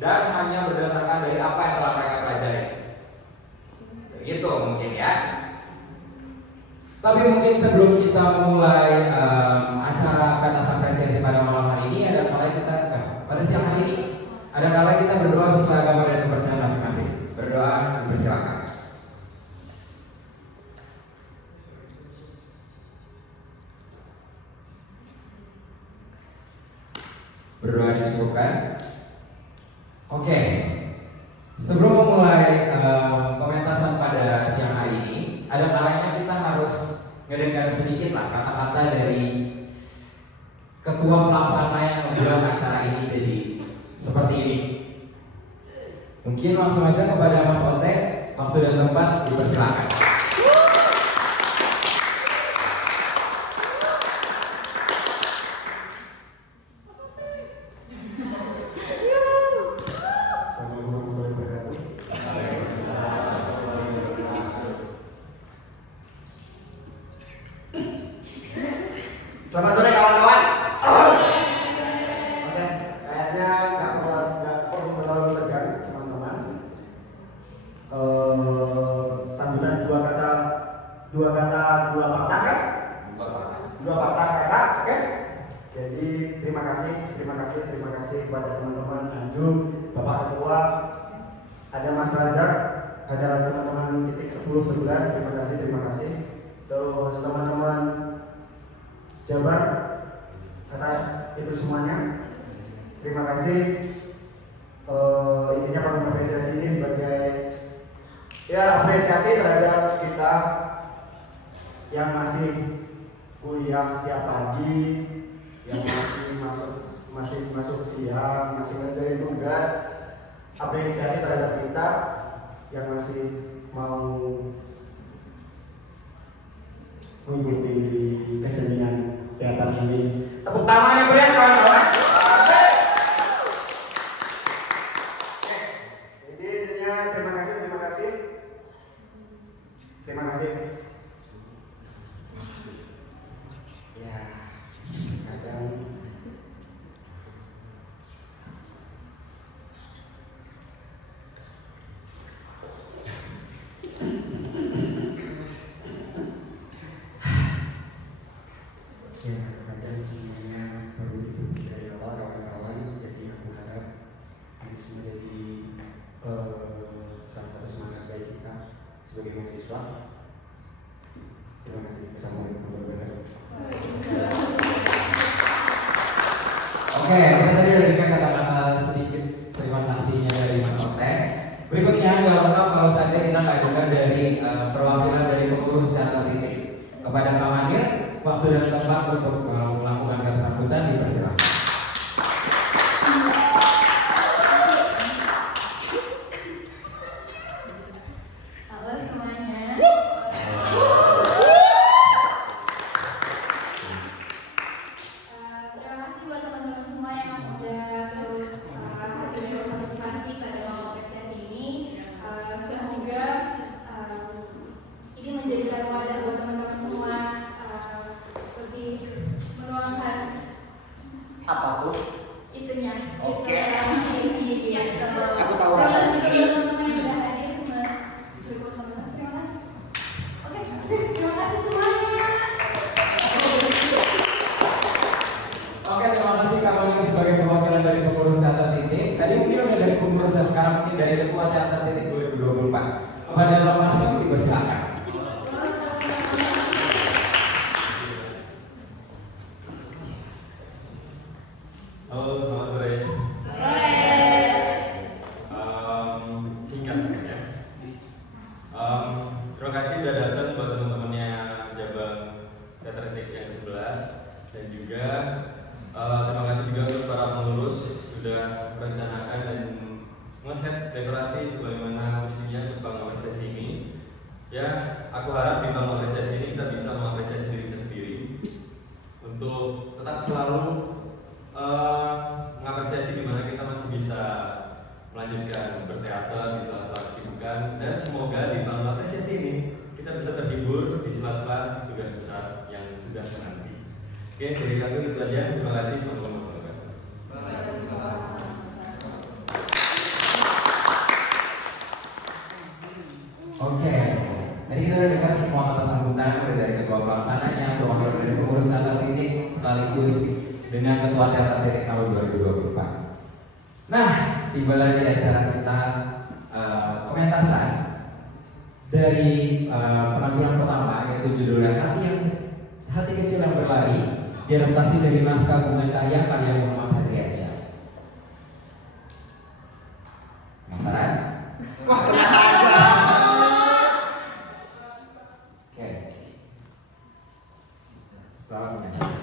dan hanya berdasarkan dari apa yang telah mereka pelajari. Begitu mungkin ya. Tapi mungkin sebelum kita memulai acara pentas apresiasi pada malam hari ini, pada siang hari ini, ada kalanya kita berdoa sesuai agama dan kepercayaan masing-masing. Berdoa, dipersilakan. Berdoa dicukupkan. Oke. Sebelum memulai pementasan pada siang hari ini, ada kalanya kita harus ngedengar sedikit lah kata-kata dari ketua pelaksana yang membuat acara ini jadi seperti ini. Mungkin langsung aja kepada Mas Ote, waktu dan tempat dipersilakan. Selamat sore kawan-kawan. Oke, kayaknya nggak perlu terlalu tegang teman-teman. Sambutan dua patah kan? Dua patah kata, oke? Jadi terima kasih kepada teman-teman Anjung, Bapak Ketua, ada Mas Razak, ada teman-teman titik 10 11, terima kasih. Terus teman-teman Jabar atas itu semuanya, terima kasih. Intinya mengapresiasi ini sebagai apresiasi terhadap kita yang masih kuliah setiap pagi, yang masih masuk siang, masih ngerjain tugas. Apresiasi terhadap kita yang masih mau mengikuti kesenian teater ini. Tepuk tangan yang meriah kawan-kawan. Jadi intinya terima kasih. Ya, kadang semuanya baru dibentuk dari awal kawan-kawan. Jadi aku harap ini semua jadi salah satu semangat baik kita sebagai mahasiswa. Terima kasih. Assalamualaikum warahmatullahi wabarakatuh. Oke, kita tadi udah dengar kata-kata sedikit terima kasihnya dari Mas Ote. Berikutnya nggak lengkap kalau saja kita nggak dengar dari perwakilan dari pengurus teater titik. Kepada Kak Manir, waktu dan tempat untuk melakukan kata sambutan dipersilakan. Halo semuanya. Terima kasih buat teman-teman semua yang udah turut hadir berpartisipasi pada malam apresiasi ini. Semoga ini menjadikan wadah buat teman-teman semua lebih menuangkan Apapun itunya. Oke. Aku tahu rasanya. teman-teman yang udah hadir berikut teman-teman. Terima kasih. Oke, terima kasih semuanya. Oke, terima kasih Kak Manir sebagai perwakilan dari pengurus teater titik. Tadi mungkin udah dari pengurus yang sekarang mungkin dari ketua teater titik 2024. Kepada Bapak Marsim dipersilakan. Halo, selamat sore. Singkat saja. Terima kasih sudah datang buat teman-temannya Jabang Teater Titik yang 11 dan juga terima kasih juga untuk para pengurus sudah merencanakan dan nge-set dekorasi sebagaimana mestinya untuk panggung apresiasi ini. Ya, aku harap di panggung apresiasi ini kita bisa mengapresiasi diri kita sendiri untuk tetap selalu mengapresiasi di mana kita masih bisa melanjutkan berteater di sela-sela kesibukan, dan semoga di panggung apresiasi ini kita bisa terhibur di sela-sela tugas besar yang sudah menanti. Oke, dari kami itu aja. Terima kasih. Assalamualaikum warahmatullahi wabarakatuh. pelaksananya, perwakilan dari pengurus teater titik, sekaligus dengan ketua teater titik tahun 2024. Nah, tiba lagi acara kita pementasan dari penampilan pertama, yaitu judulnya Hati Kecil yang Berlari, diadaptasi dari naskah Bunga Cahaya karya Muhammad Hadriansyah. Penasaran? Wah, penasaran banget. Oke. Selamat menyaksikan.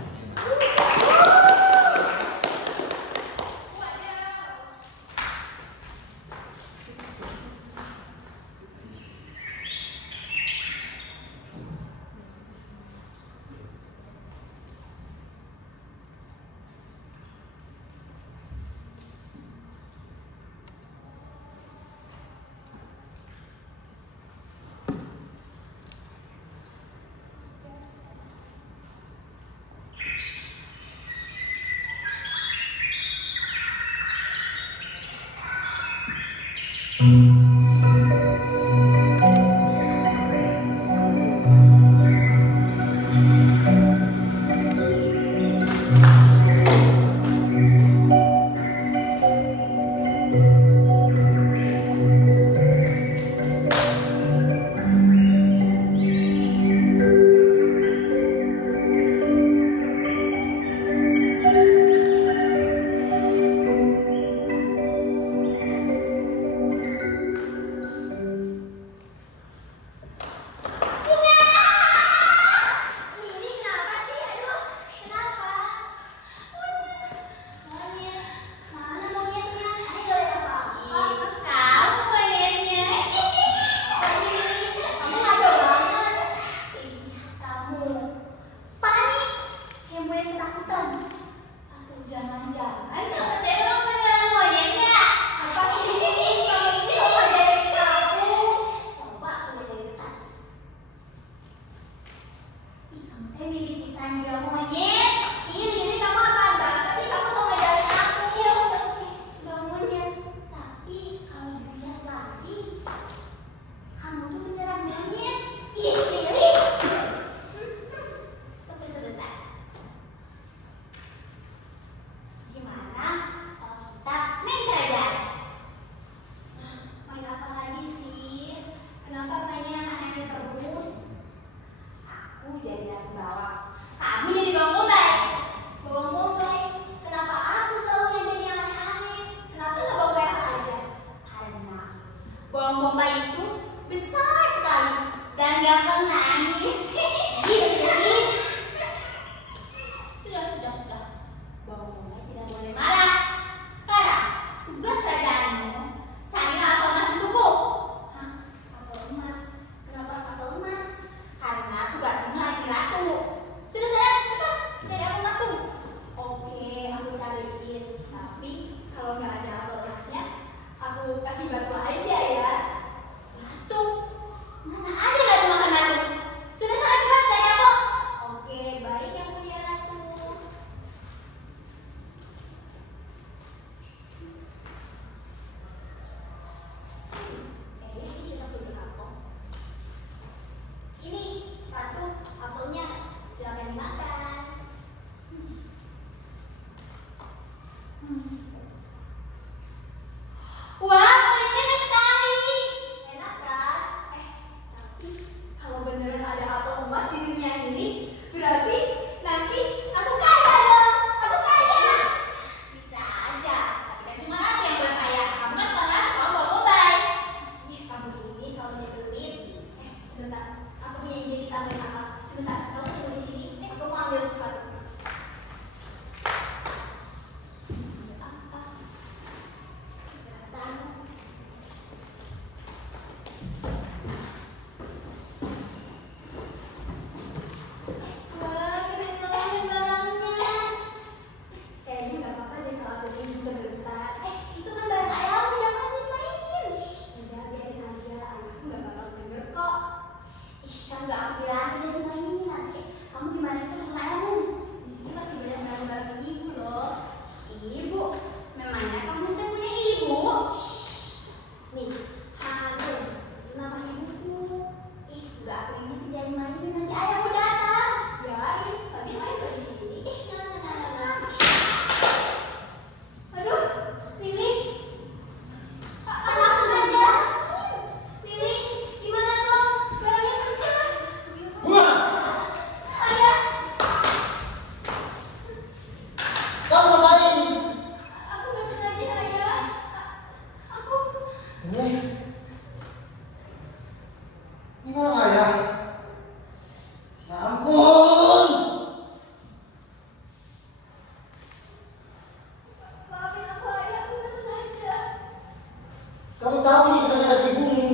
Kamu tahu ini kenangan dari ibumu.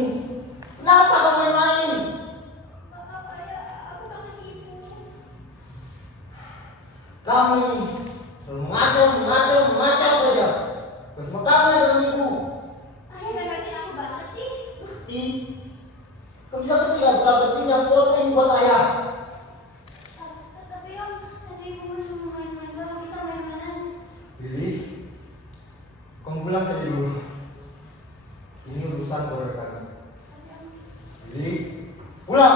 Kenapa kamu main-main? Ayah, aku kangen ibu. Kamu ini selalu mengacau saja. Bukan cuma kamu yang dengan ibu. Ayah gak ngertiin aku banget sih. Ngerti? Kamu bisa ngerti gak betapa pentingnya foto ini buat ayah? Tapi om, nanti ibu mau main-main sama kita main-mainan. Lili, kamu pulang saja dulu. Ini urusan keluarga kami. Lili, pulang!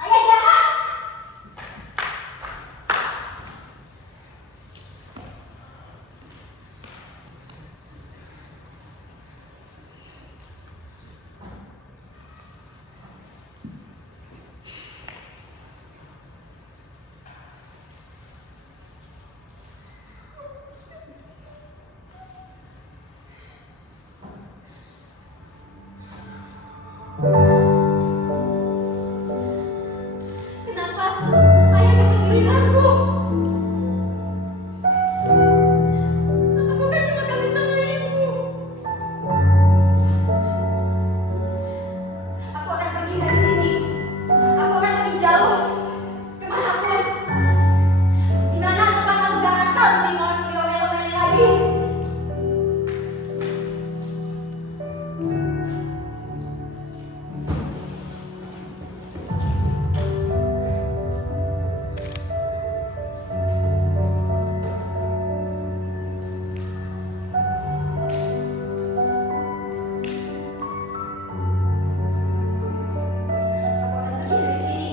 Ayah jahat! Kenapa ayah gak peduliin aku? Aku kan cuma kangen sama ibu. Aku akan pergi dari sini. Aku akan pergi jauh. Kemanapun. Dimana tempat aku gak akan diomelin lagi. Aku akan pergi dari sini.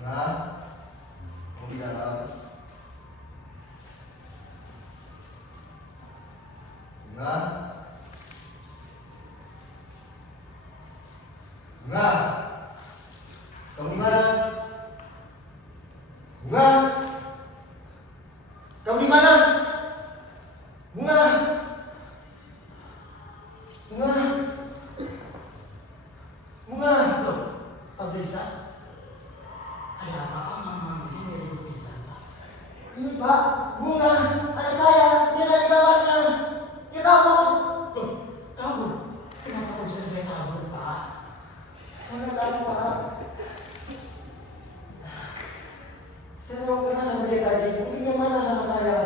Nah, kamu di dalam. Nah, Bunga, kamu di mana? Bunga, kamu di mana? Bunga, Bunga, Bunga. Loh, Pak Brisa, ada apa-apa mama ini ribut pisan, Pak? Ini Pak, Bunga, anak saya, dia dari bawahnya. Dia kabur. Loh, kabur? Kenapa kok bisa dia kabur, Pak? Saya nggak tahu Pak. Saya mau kenal sama dia tadi. Mungkin dia marah sama saya.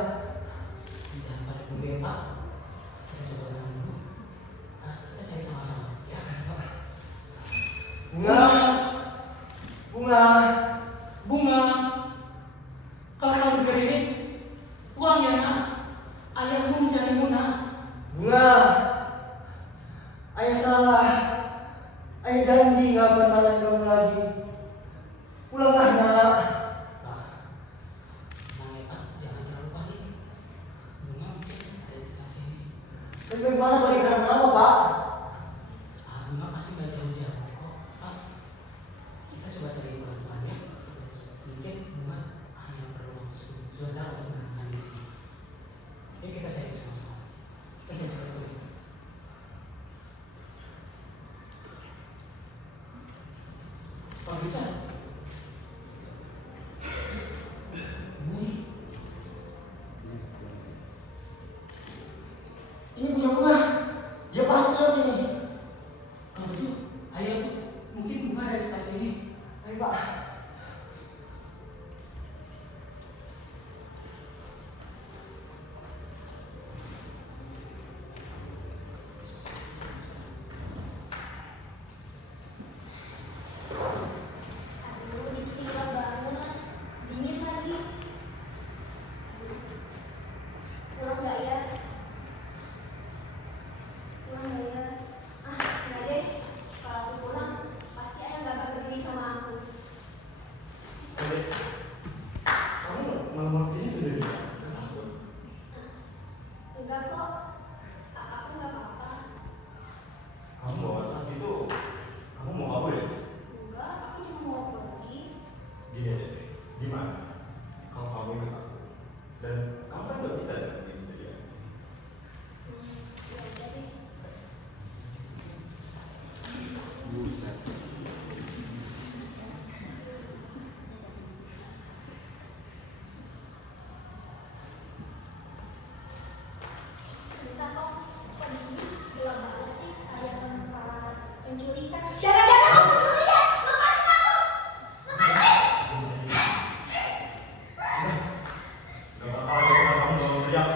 Jangan pada dulu ya, Pak. Kita coba tenang dulu. Kita cari sama-sama, ya? Bunga, Bunga. Bunga, kalau kamu dengar ini, pulang ya, Nak. Ayahmu mencari Muna. Bunga, ayah salah. Ayah janji nggak akan marah kamu lagi. Pulanglah nak. Pak, tenang ya, Pak. Jangan terlalu panik. Bunga mungkin ada di sebelah sini. Tapi bagaimana kalau dia kenapa Pak? Bunga pasti nggak jauh-jauh kok, Pak. Kita coba cari pelan-pelan ya. Mungkin Bunga hanya perlu waktu sebentar untuk menenangkan diri. Yuk kita cari sama-sama. Kita cari sama-sama. Pak bisa? Ini punya Bunga. Dia pasti lewat sini. Kalau begitu, ayo mungkin Bunga ada di sebelah sini. Ayo Pak. bisa dengan disediakan. Buset. Susah kok, kok di sini gelap banget sih, kayak tempat penculikan. Jangan-jangan kamu peduli ya? Lepasin aku! Lepasin! Gak bakal ada orang kamu gak mau teriak.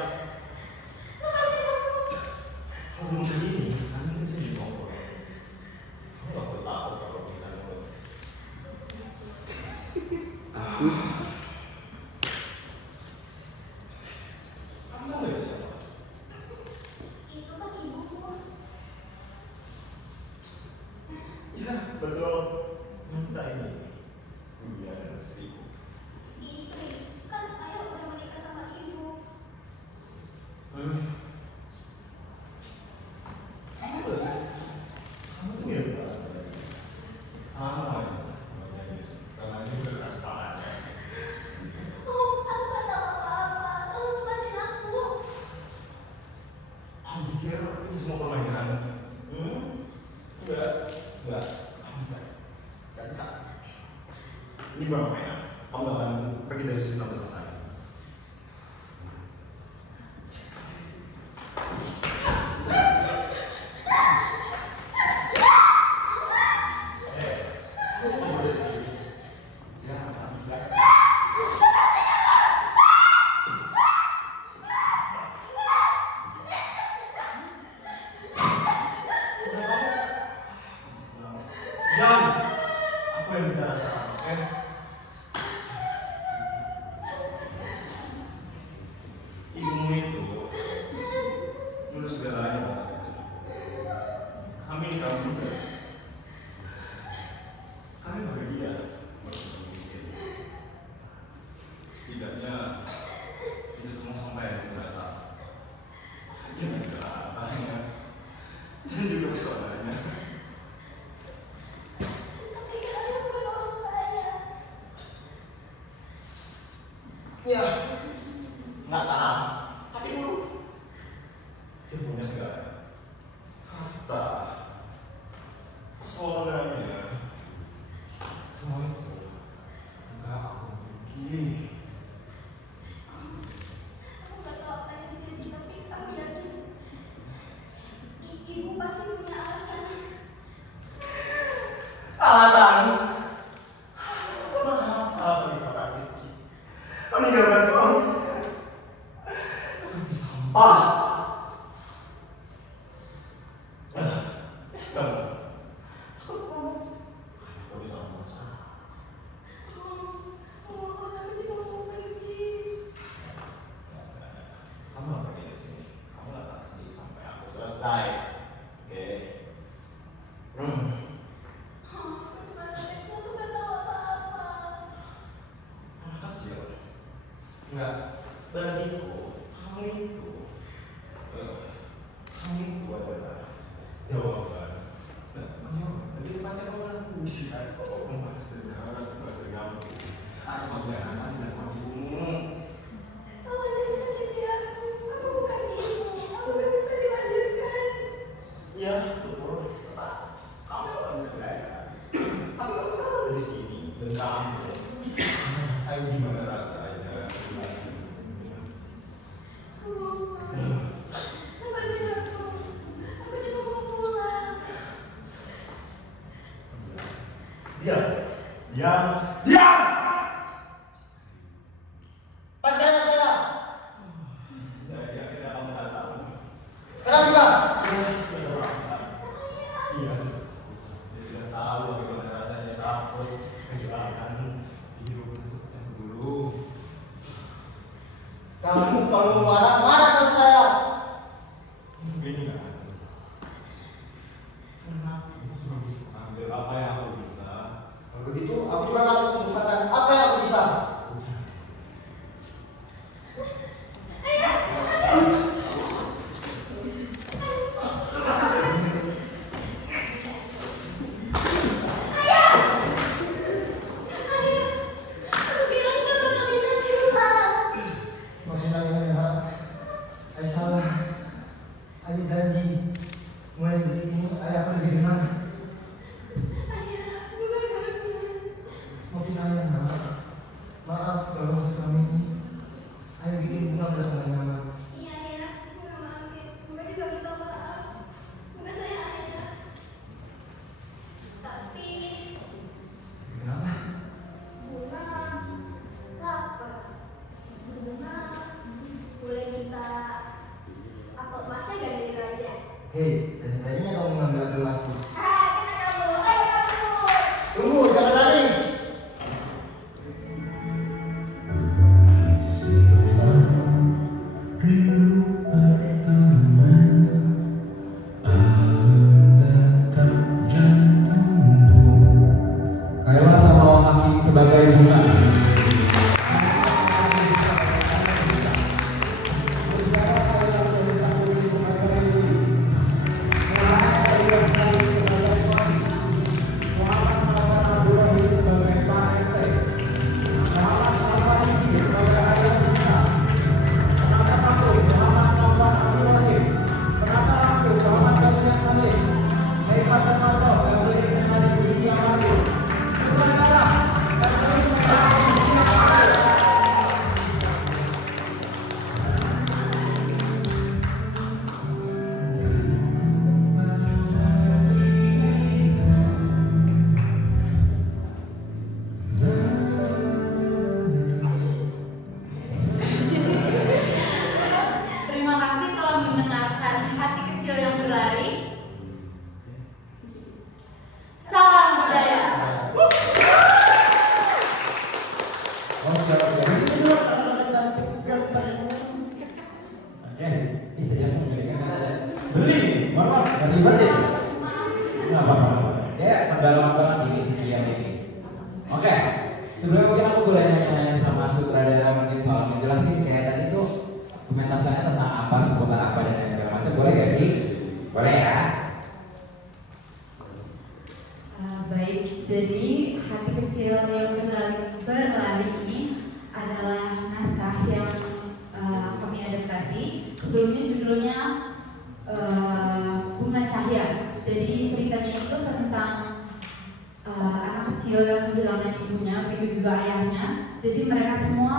Lepasin aku! Kalau belum begini, nanti kita bisa dibongkar. Kamu gak perlu takut kalau misalnya lo. Kamu tau gak itu siapa? Itu kan ibuku. Iya, betul. Yang kita ini. Iya, dan istriku. Istri, kan ayah udah menikah sama ibu. Kamu tuh mirip banget sama dia. Sama aja. Sama ini udah keras kepalanya. Oh, aku gak tahu apa-apa. Tolong lepasin aku. Kamu pikir itu semua permainan? Enggak. Kamu bisa. Gak bisa. Ini baru mainan. Kamu gak akan pergi dari sini sampai selesai. Jangan! Aku yang bicara sekarang, oke? Ibumu itu dulu segalanya. Kami juga. Kami bahagia bertemu miskin. Setidaknya itu semua sampai yang datang. Hanya segala-galanya dan juga pesonanya. Tapi kan ayah bukan orang kaya. Ya, nggak sekarang, tapi dulu. Dia punya segalanya. Harta, pesonanya, semua itu nggak aku miliki. Aku gak tahu apa yang terjadi, tapi aku yakin ibu pasti punya alasan. Alasan? Cuma apa bisa Rizky? Meninggalkan suami seperti sampah. Kamu, aku bisa masak. Oh, aku juga mau pergi. Kamu nggak pergi dari sini. Kamu nggak akan pergi sampai aku selesai. Oke? Aku cuma anak kecil, aku gak tahu apa-apa. Anak kecil. Enggak. Bagiku, kamu itu adalah jawaban. Jadi depannya kamu akan puisi kan? Kamu harus sederhana, sederhana. Aku jangan dan ibumu. Tolong jadikan diri aku. Aku bukan ibu. Aku minta dilahirkan. Iya, betul. Kamu akan berdaya. Tapi kamu sekarang ada di sini dan kamu saya gimana rasanya? Lepasin aku. Aku juga mau pulang. Diam! Paskan saya! Ya, akhirnya kamu datang. Sekarang juga! Iya, dia sudah tahu bagaimana rasanya takut kehilangan hidup seperti yang dulu. Kamu kalau marah sama saya. Begini kan? Kenapa aku cuma bisa ambil apa yang aku bisa? Kalau begitu, aku juga akan mengusahakan apa yang aku bisa. Masih nanya, Hei, berani-beraninya kamu mengambil masku. Tunggu, jangan lari. Kayla sama Hakim sebagai bunga. Terima kasih telah mendengarkan Hati Kecil yang Berlari. Salam budaya. Beli, mohon ribet ya. Nggak apa-apa. Ya, mendalam banget ini sekian ini. Oke, sebelumnya mungkin aku boleh nanya-nanya sama sutradara mungkin soal ngejelasin kayak tadi tuh pementasannya tentang apa, seputar apa dan segala macam. Boleh gak sih? Boleh ya? Baik, jadi Hati Kecil yang Berlari ini adalah naskah yang kami adaptasi. Sebelumnya judulnya Bunga Cahaya. Jadi ceritanya itu tentang anak kecil yang kehilangan ibunya, begitu juga ayahnya. Jadi mereka semua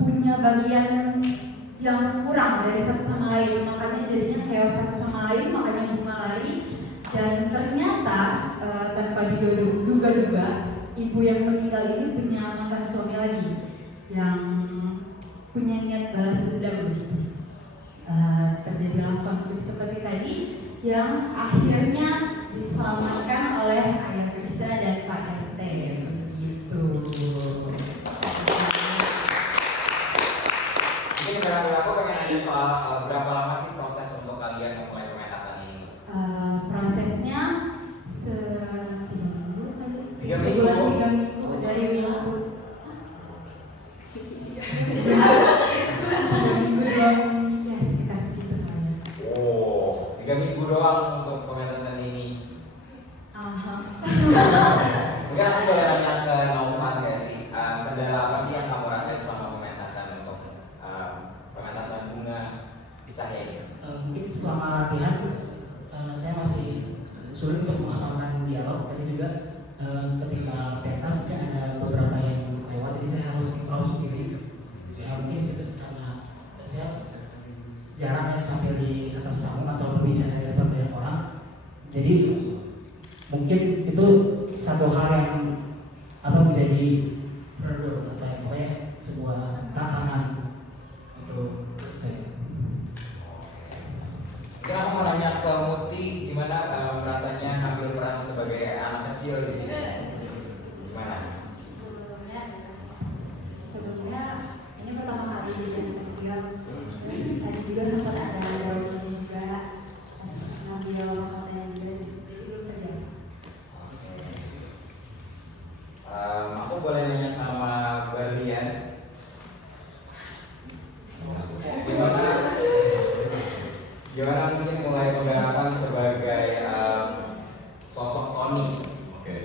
punya bagian yang kurang dari satu sama lain, makanya jadinya chaos satu sama lain, makanya bunga lari. Dan ternyata tanpa diduga-duga, ibu yang meninggal ini punya mantan suami lagi yang punya niat balas dendam begitu. Terjadilah konflik seperti tadi yang akhirnya diselamatkan oleh Ayah Risa dan Pak RT begitu. Mungkin aku pengen nanya soal berapa lama sih proses untuk kalian memulai pementasan ini? Prosesnya 3 minggu kali. 3 minggu? 3 minggu dari waktu. 3 minggu doang, ya sekitar segitu kayaknya. Oh, 3 minggu doang untuk pementasan ini. Mungkin aku boleh nanya ke Naufan gak sih? Kendala apa sih yang kamu rasain selama pementasan untuk pementasan Bunga Cahaya ini? Mungkin selama latihan saya masih sulit untuk menghafalkan dialog. Tadi juga ketika pentas mungkin ada beberapa yang lewat, jadi saya harus improv sendiri. Ya mungkin itu karena saya jarang ya tampil di atas panggung atau berbicara di depan banyak orang. Jadi mungkin itu satu hal yang menjadi hurdle atau yang pokoknya sebuah tantangan untuk saya. Mungkin aku mau nanya ke Muti, gimana rasanya ambil peran sebagai anak kecil di sini? Gimana? Sebelumnya ini pertama kali jadi anak kecil. Terus tadi juga sempat ada drawing juga, terus ngambil konten juga, jadi belum terbiasa. Aku boleh nanya sama Berlian, gimana mungkin mulai penggarapan sebagai sosok Tony? Oke.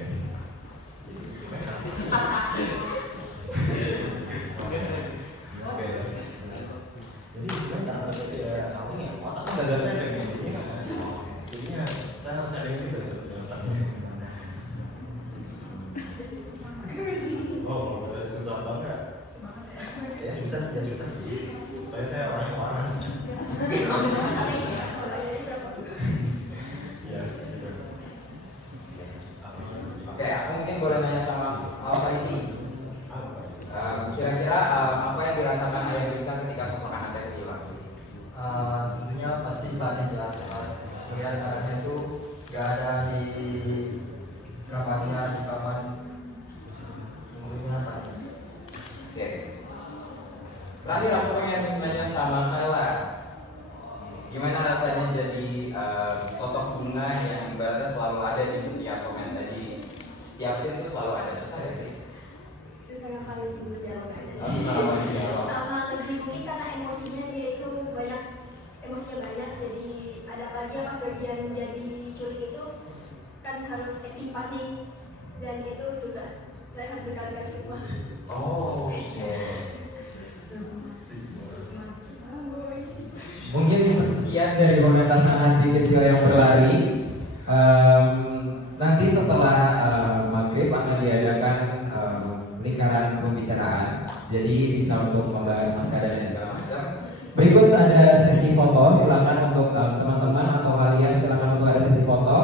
Oke. Jadi sebenarnya aku nih otak dada saya kayak gini mas. Jadinya saya harus ada ini dari satu otaknya. Oh, kalau susah atau enggak? Ya susah, ya susah sih. Saya orangnya panas. Ya, gitu. Oke, aku mungkin boleh nanya sama Alfaisi. Kira-kira apa yang dirasakan Ayah Risa ketika sosok anaknya hilang sih? Tentunya pasti panik ya, Terakhir aku pengen nanya sama Kala, gimana rasanya jadi sosok bunga yang ibaratnya selalu ada di setiap komen, di setiap scene tuh selalu ada, susah ya sih? Setengah kali berjawab aja Oh, sih. setengah kali berjawab. Sama lebih mungkin karena emosinya dia itu banyak, emosinya banyak, jadi ada lagi yang pas bagian jadi culik itu kan harus acting panik dan itu susah. Saya harus berkali-kali semua. Oh, oke. Mungkin sekian dari pementasan Hati Kecil yang berlari. Nanti setelah maghrib akan diadakan lingkaran pembicaraan. Jadi bisa untuk membahas naskah dan segala macam. Berikut ada sesi foto. Silakan untuk teman-teman atau kalian silakan untuk ada sesi foto.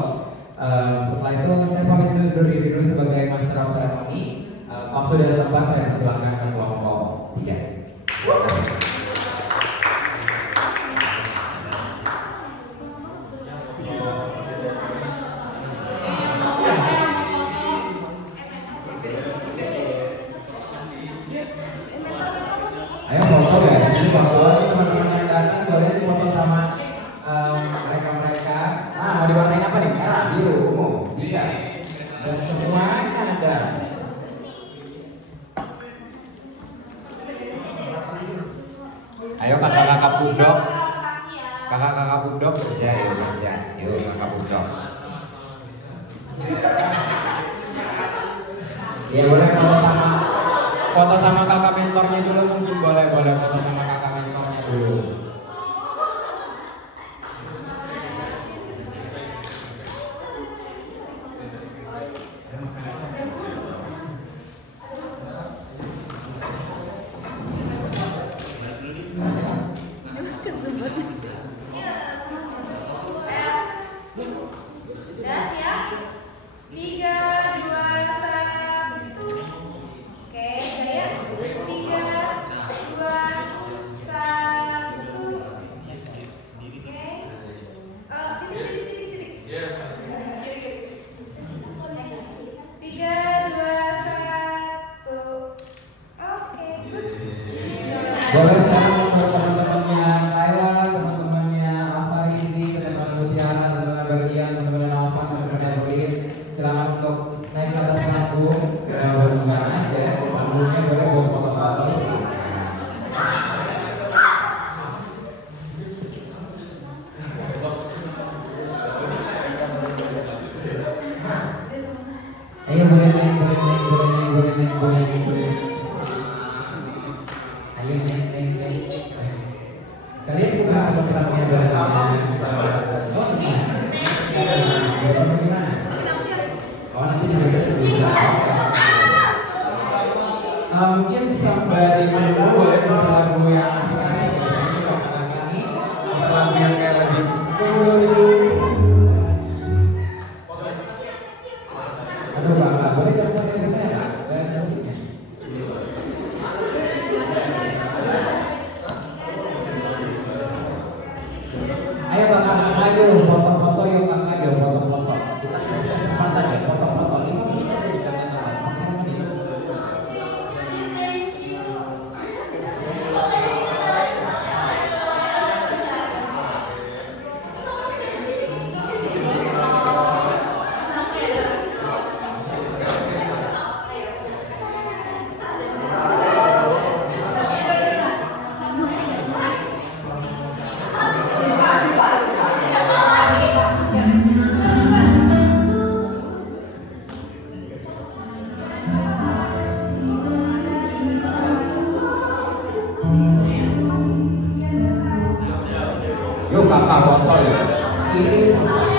Setelah itu saya pamit diri dulu sebagai Master of Ceremony. Waktu dan tempat saya silakan ke kelompok 3. Ayo foto guys, ini foto. Ini teman-teman yang datang boleh foto sama mereka-mereka. Mau diwarnain apa nih? Merah, biru, ungu, jika. Dan semuanya ada. Ayo kakak-kakak budok. Kakak-kakak budok kerja, yuk kerja. Yuk kakak budok. Ya boleh foto sama kakak mentornya dulu, mungkin boleh foto sama kakak mentornya dulu. Sudah siap? 3, 2, 1. Oke, saya 3, 2, 1. Oke. Titik. 3, 2, 1. Oke, good. Boleh sekarang untuk teman-temannya Laila, teman-temannya Alfarizi, teman-teman Mutiara, teman-teman Bagian, teman-teman Alfa, teman-teman Erwin. Silakan untuk naik ke atas panggung, berhubungan aja. Panggungnya boleh buat foto-foto. Ayo boleh naik. Ayo naik. Kalian buka kontraknya bersama. Oh nanti bisa. Mungkin sampai dulu boleh lagu yang asik-asik. Biasanya kalau katakan ini lagu yang kayak lebih aduh bang, boleh coba dari saya nggak? Dari musiknya. Ayo kakak, ayo foto-foto yuk kakak, ayo foto-foto. Kita kasih kesempatan ya foto-foto. 5 menit aja di kamera. 5 menit. Yuk kakak foto ya. Ini foto.